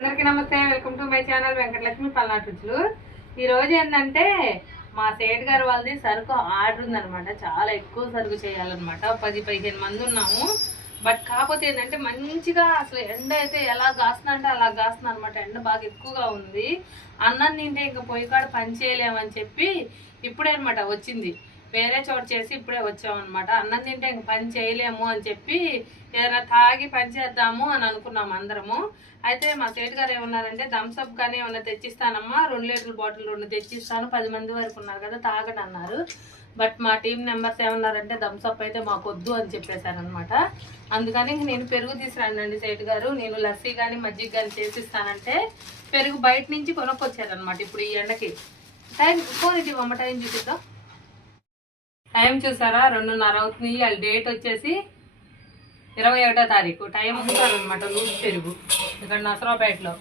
అందరికీ నమస్తే, welcome to my channel Venkatalakshmi పల్నాటి రుచులు. ఈరోజు ఏంటంటే మా సేట్ గారు వాళ్ళది సరుకు ఆర్డర్ ఉందనమాట. చాలా ఎక్కువ సరుకు చేయాలన్నమాట. 10-15 మంది ఉన్నాము. బట్ కాకపోతే ఏంటంటే మంచిగా అసలు ఎండ అయితే ఎలా కాస్తున్నా అంటే అలా కాస్తున్నా అనమాట. ఎండ బాగా ఎక్కువగా ఉంది. అన్నం తింటే ఇంకా పొయ్యి కాడ పని చేయలేమని చెప్పి ఇప్పుడే అనమాట వచ్చింది. వేరే చోట చేసి ఇప్పుడే వచ్చామన్నమాట. అన్నం తింటే ఇంక పని చేయలేము అని చెప్పి ఏదైనా తాగి పని చేద్దాము అని అనుకున్నాము అందరము. అయితే మా సేట్ గారు ఏమన్నారంటే థమ్స్అప్ కానీ ఏమన్నా తెచ్చిస్తానమ్మా, 2 లీటర్ల బాటిల్ 2 తెచ్చిస్తాను, 10 మంది వరకు ఉన్నారు కదా తాగండి అన్నారు. బట్ మా టీం మెంబర్స్ ఏమన్నారంటే థమ్స్అప్ అయితే మాకు వద్దు అని చెప్పేశారనమాట. అందుకని నేను పెరుగు తీసుకురానండి సేట్ గారు, నేను లస్సీ కానీ మజ్జిగ కానీ చేసిస్తానంటే పెరుగు బయట నుంచి కొనుక్కొచ్చారనమాట. ఇప్పుడు ఈ ఎండకి టైం ఫోన్ ఇది అమ్మ, టైం చూపిద్దాం. టైం చూసారా, 2:30 అవుతుంది. వాళ్ళ డేట్ వచ్చేసి 21వ తారీఖు. టైం అమ్ముతారనమాట లూజ్ పెరుగు ఇక్కడ నసరాపేటలో.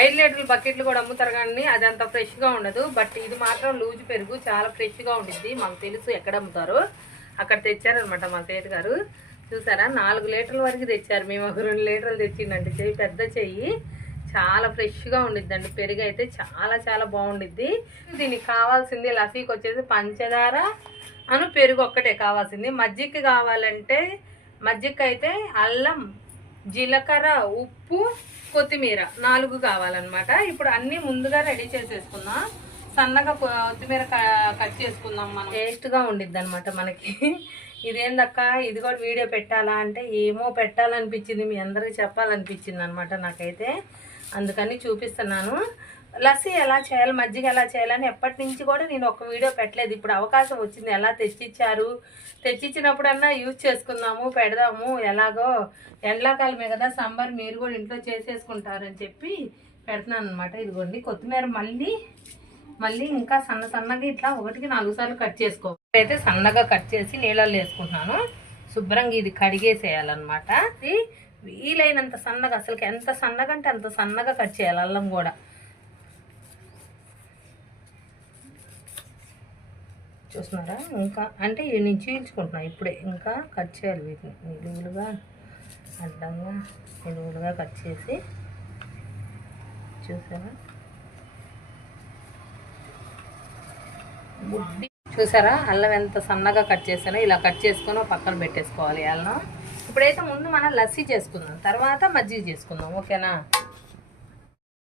5 లీటర్ల బకెట్లు కూడా అమ్ముతారు కానీ అది అంత ఫ్రెష్గా ఉండదు. బట్ ఇది మాత్రం లూజ్ పెరుగు చాలా ఫ్రెష్గా ఉండిద్ది. మాకు తెలుసు ఎక్కడ అమ్ముతారో, అక్కడ తెచ్చారనమాట మా సేటు గారు. చూసారా, 4 లీటర్ల వరకు తెచ్చారు. మేము ఒక 2 లీటర్లు తెచ్చిందండి. చెయ్యి పెద్ద చెయ్యి, చాలా ఫ్రెష్గా ఉండిద్దండి. పెరుగు అయితే చాలా చాలా బాగుండిద్ది. దీనికి కావాల్సింది లస్సీకి వచ్చేసి పంచదార అను పెరుగు ఒక్కటే కావాల్సింది. మజ్జిగ కావాలంటే మజ్జిగ అయితే అల్లం, జీలకర్ర, ఉప్పు, కొత్తిమీర 4 కావాలన్నమాట. ఇప్పుడు అన్నీ ముందుగా రెడీ చేసేసుకుందాం. సన్నగా కొత్తిమీర కట్ చేసుకుందాం. మనం టేస్ట్గా ఉండిద్ది అనమాట మనకి. ఇదేందక్క ఇది కూడా వీడియో పెట్టాలా అంటే ఏమో పెట్టాలనిపించింది, మీ అందరికీ చెప్పాలనిపించింది అనమాట నాకైతే. అందుకని చూపిస్తున్నాను. లస్సీ ఎలా చేయాలి, మజ్జిగ ఎలా చేయాలని ఎప్పటి నుంచి కూడా నేను ఒక వీడియో పెట్టలేదు. ఇప్పుడు అవకాశం వచ్చింది, ఎలా తెచ్చిచ్చారు, తెచ్చిచ్చినప్పుడన్నా యూజ్ చేసుకుందాము, పెడదాము. ఎలాగో ఎండాకాలమే కదా, సమ్మర్ మీరు కూడా ఇంట్లో చేసేసుకుంటారని చెప్పి పెడుతున్నాను అనమాట. ఇదిగోండి కొత్తిమీర మళ్ళీ ఇంకా సన్నగా ఇట్లా 1కి 4 సార్లు కట్ చేసుకోవాలి. అయితే సన్నగా కట్ చేసి నీళ్ళల్లో వేసుకుంటున్నాను. శుభ్రంగా ఇది కడిగేసేయాలన్నమాట. ఇది వీలైనంత సన్నగా, అసలుకి ఎంత సన్నగా అంటే అంత సన్నగా కట్ చేయాలి. అల్లం కూడా చూస్తున్నారా, ఇంకా అంటే నేను చీల్చుకుంటున్నా ఇప్పుడే. ఇంకా కట్ చేయాలి వీటిని నిలువులుగా, అడ్డంగా నిలువులుగా కట్ చేసి. చూసారా బుడ్డి, చూసారా అల్లం ఎంత సన్నగా కట్ చేసానో. ఇలా కట్ చేసుకొని పక్కన పెట్టేసుకోవాలి అల్లం. ఇప్పుడైతే ముందు మనం లస్సీ చేసుకుందాం, తర్వాత మజ్జిగ చేసుకుందాం, ఓకేనా.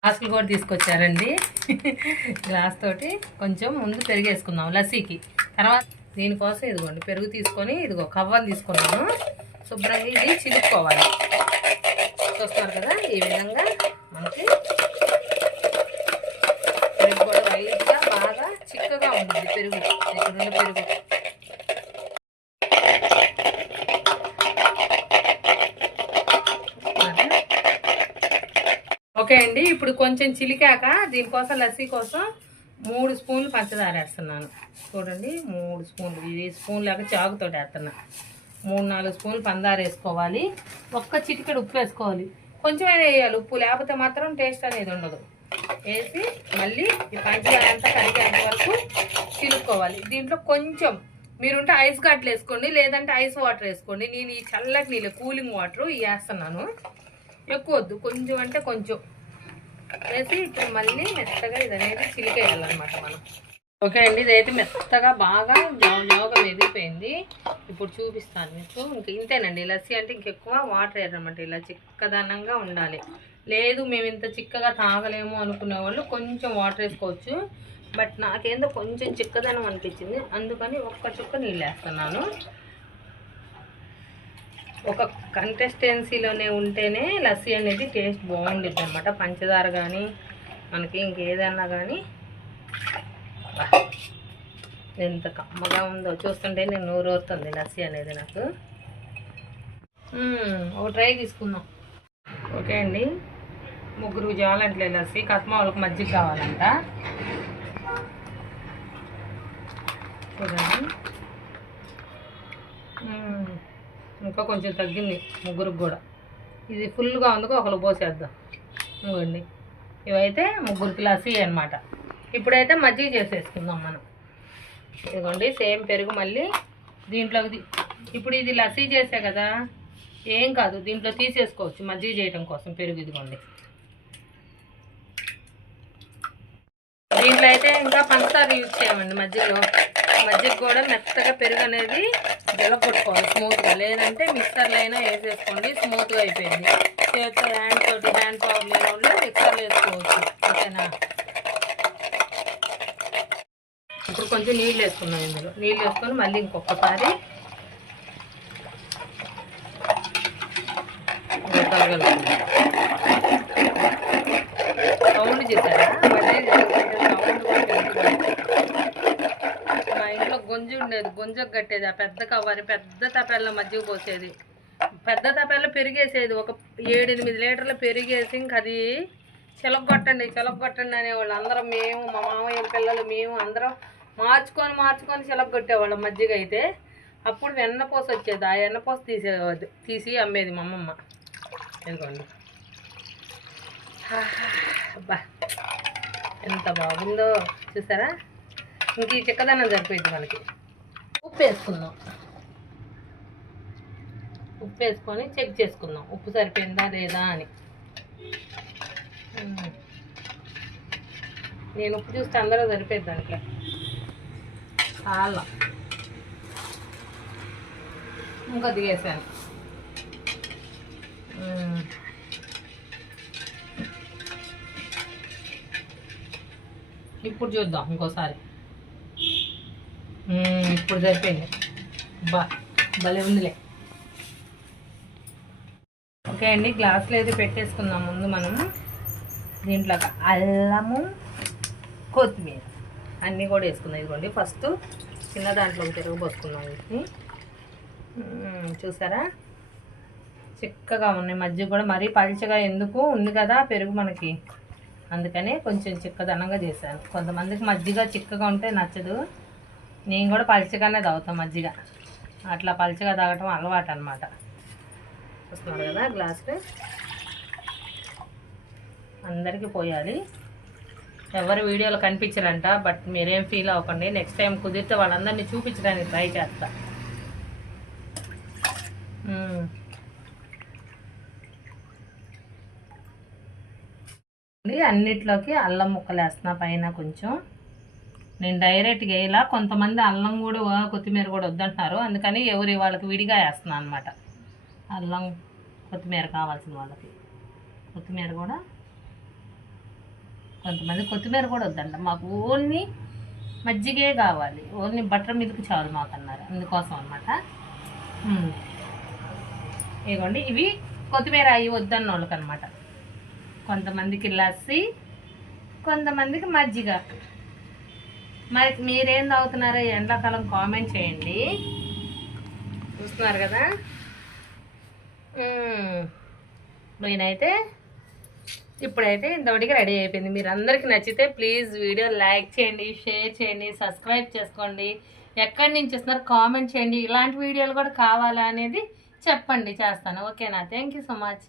గ్లాసులు కూడా తీసుకొచ్చారండి. గ్లాస్ తోటి కొంచెం ముందు పెరుగు వేసుకుందాం లస్సీకి. తర్వాత దీనికోసం ఇదిగోండి పెరుగు తీసుకొని ఇదిగో కవ్వలు తీసుకున్నాను. శుభ్రంగా ఇది చిలుక్కోవాలి. చూస్తున్నారు కదా, ఈ విధంగా మనకి పెరుగు కూడా లైట్గా బాగా చిక్కగా ఉంటుంది. పెరుగు ఇక్కడ ఉన్న పెరుగు ఓకే అండి. ఇప్పుడు కొంచెం చిలికాక దీనికోసం లస్సీ కోసం 3 స్పూన్లు పంచదార వేస్తున్నాను. చూడండి 3 స్పూన్లు, ఇది స్పూన్ లాగా చాకుతో వేస్తున్నా. 3-4 స్పూన్లు పంచదార వేసుకోవాలి. ఒక్క చిటికెడు ఉప్పు వేసుకోవాలి. కొంచెమైనా వేయాలి ఉప్పు, లేకపోతే మాత్రం టేస్ట్ అనేది ఉండదు. వేసి మళ్ళీ ఈ పంచదార అంతా కరిగేంత వరకు చిలుక్కోవాలి. దీంట్లో కొంచెం మీరుంటే ఐస్ గడ్డలు వేసుకోండి, లేదంటే ఐస్ వాటర్ వేసుకోండి. నేను ఈ చల్లటి నీళ్ళు కూలింగ్ వాటర్ వేస్తున్నాను. ఎక్కువ వద్దు, కొంచెం అంటే కొంచెం వేసి ఇప్పుడు మళ్ళీ మెత్తగా ఇది అనేది చిలికేయాలన్నమాట మనం. ఓకే అండి, ఇదైతే మెత్తగా బాగా జావుగా మెదిగిపోయింది. ఇప్పుడు చూపిస్తాను మీకు. ఇంక ఇంతేనండి లస్సీ అంటే ఇంకెక్కువ వాటర్ వేయాలన్నమాట. ఇలా చిక్కదనంగా ఉండాలి. లేదు మేము ఇంత చిక్కగా తాగలేము అనుకునే వాళ్ళు కొంచెం వాటర్ వేసుకోవచ్చు. బట్ నాకేందో కొంచెం చిక్కదనం అనిపించింది, అందుకని ఒక్క చుక్క నీళ్ళు వేస్తున్నాను. ఒక కన్సిస్టెన్సీలోనే ఉంటేనే లస్సీ అనేది టేస్ట్ బాగుండిద్ది అనమాట. పంచదార కానీ మనకి ఇంకేదన్నా కానీ ఎంత కమ్మగా ఉందో చూస్తుంటే నేను నోరు ఊరుతుంది లస్సీ అనేది నాకు. ఒక ట్రై తీసుకుందాం. ఓకే అండి, 3 చాలంటలే లస్సీ. కస్మా వాళ్ళకి మజ్జిగ కావాలంట. చూడండి ఇంకా కొంచెం తగ్గింది 3కి కూడా. ఇది ఫుల్గా ఉందిగా ఒకరు పోసేద్దాం. ఇవ్వండి, ఇవైతే 3కి లస్సీ అనమాట. ఇప్పుడైతే మజ్జిగ చేసేసుకుందాం మనం. ఇదిగోండి సేమ్ పెరుగు మళ్ళీ దీంట్లోకి. ఇప్పుడు ఇది లస్సీ చేసే కదా, ఏం కాదు, దీంట్లో తీసేసుకోవచ్చు మజ్జిగ చేయటం కోసం పెరుగు. ఇదిగోండి, దీంట్లో అయితే ఇంకా పంచదార యూజ్ చేయమండి మజ్జిగలో. మజ్జిగ కూడా మెత్తగా పెరుగు అనేది జలగొట్టుకోవాలి స్మూత్గా, లేదంటే మిక్సర్లో అయినా వేసేసుకోండి, స్మూత్గా అయిపోయింది. చేతితో హ్యాండ్ పవర్ లేని వాళ్ళు మిక్సర్లో వేసుకోవచ్చు. ఓకేనా? ఇప్పుడు కొంచెం నీళ్ళు వేసుకున్నాం. ఇందులో నీళ్ళు వేసుకొని మళ్ళీ ఇంకొకసారి కలగలుగుతున్నాం. సౌండ్ చేశారా? మా ఇంట్లో గొంజు ఉండేది, గొంజకు కట్టేది. ఆ పెద్ద కవ్వని పెద్ద తపెల్లో మజ్జిగ పోసేది, పెద్ద తపెల్లో పెరిగేసేది. ఒక 7-8 లీటర్లు పెరిగేసి ఇంక అది చిలగొట్టండి అనేవాళ్ళు. అందరం మేము, మా మామయ్య పిల్లలు, మేము అందరం మార్చుకొని చిలగొట్టేవాళ్ళం మజ్జిగ అయితే. అప్పుడు వెన్నపూస వచ్చేది, ఆ వెన్నపూస తీసి అమ్మేది మా అమ్మమ్మ. ఎందుకోండి, అబ్బా ఎంత బాగుందో చూసారా? ఇంక ఈ చిక్కదనం సరిపోయింది మనకి. ఉప్పు వేసుకుందాం, ఉప్పు వేసుకొని చెక్ చేసుకుందాం ఉప్పు సరిపోయిందా లేదా అని. నేను ఉప్పు చూస్తే అందరూ సరిపోయింది దాంట్లో. చాలా ఇంకా దిగేసాను. ఇప్పుడు చూద్దాం ఇంకోసారి. ఇప్పుడు సరిపోయింది. భలే ఉందిలే. ఓకే అండి, గ్లాసులో అయితే పెట్టేసుకుందాం. ముందు మనం దీంట్లో అల్లము, కొత్తిమీర అన్నీ కూడా వేసుకుందాం. ఇదిగోండి, ఫస్ట్ చిన్న దాంట్లో పెరుగు పోసుకుందాం. వీటిని చూసారా? చిక్కగా ఉన్నాయి. మజ్జిగ కూడా మరీ పల్చగా ఎందుకు ఉంది కదా పెరుగు మనకి, అందుకని కొంచెం చిక్కదనంగా చేశాను. కొంతమందికి మజ్జిగ చిక్కగా ఉంటే నచ్చదు. నేను కూడా పల్చగానే తాగుతాను మజ్జిగ. అట్లా పల్చగా తాగటం అలవాటు అనమాట. చూస్తున్నారు కదా గ్లాసులు. అందరికీ పోయాలి. ఎవరి వీడియోలో కనిపించరంట, బట్ మీరేం ఫీల్ అవ్వకండి. నెక్స్ట్ టైం కుదిరితే వాళ్ళందరినీ చూపించడానికి ట్రై చేస్తా. అన్నిట్లోకి అల్లం ముక్కలు వేస్తున్నా పైన కొంచెం. నేను డైరెక్ట్గా వేయాల. కొంతమంది అల్లం కూడా కొత్తిమీర కూడా వద్దంటున్నారు, అందుకని ఎవరి వాళ్ళకి విడిగా వేస్తున్నాను అనమాట. అల్లం కొత్తిమీర కావాల్సిన వాళ్ళకి కొత్తిమీర కూడా. కొంతమంది కొత్తిమీర కూడా వద్దంట, మాకు ఓన్లీ మజ్జిగే కావాలి, ఓన్లీ బటర్ మిల్క్ చాలు మాకు అన్నారు, అందుకోసం అనమాట. ఇదిగోండి, ఇవి కొత్తిమీర అవి వద్దన్న వాళ్ళకి అనమాట. కొంతమందికి లస్సీ, కొంతమందికి మజ్జిగ. మరి మీరేం తాగుతున్నారో ఎండాకాలం కామెంట్ చేయండి. చూస్తున్నారు కదా? నేనైతే ఇప్పుడైతే ఇంతవరకు రెడీ అయిపోయింది. మీరు అందరికీ నచ్చితే ప్లీజ్ వీడియో లైక్ చేయండి, షేర్ చేయండి, సబ్స్క్రైబ్ చేసుకోండి. ఎక్కడి నుంచి వస్తున్నారు కామెంట్ చేయండి. ఇలాంటి వీడియోలు కూడా కావాలా అనేది చెప్పండి, చేస్తాను. ఓకేనా? Thank you so much.